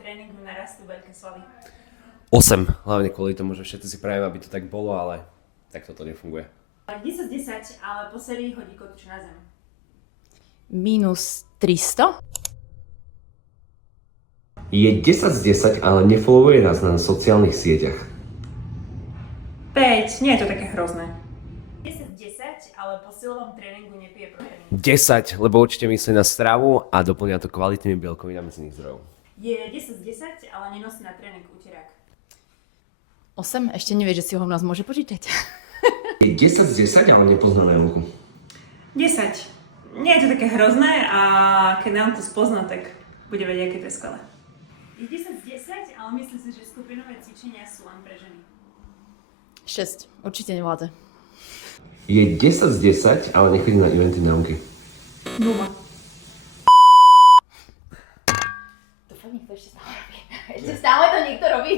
tréningu narastú veľké svaly. 8, hlavne kvôli tomu, že všetci si prajeme, aby to tak bolo, ale tak toto nefunguje. 10 z 10, ale po sérii hodí kotúč na zem. Minus 300. Je 10 z 10, ale nefollowuje nás na sociálnych sieťach. 5, nie je to také hrozné. 10 z 10, ale po silovom tréningu nepije proteíny. 10, lebo určite myslí na stravu a doplňa to kvalitnými bielkovinami z iných zdrojov. Je 10 z 10, ale nenosí na tréning uterák. 8. Ešte nevie, že si ho u nás môže požičať. Je 10 z 10, ale nepozná Nelku. 10. Nie je to také hrozné a keď nám to spozná, tak bude vedieť, aké to je skvelé. Je 10 z 10, ale myslí si, že skupinové cvičenia sú len pre ženy. 6. Určite nevládze. Je 10 z 10, ale nechodí na eventy nauky. 0. To fakt niekto ešte stále robí. Ešte stále to niekto robí.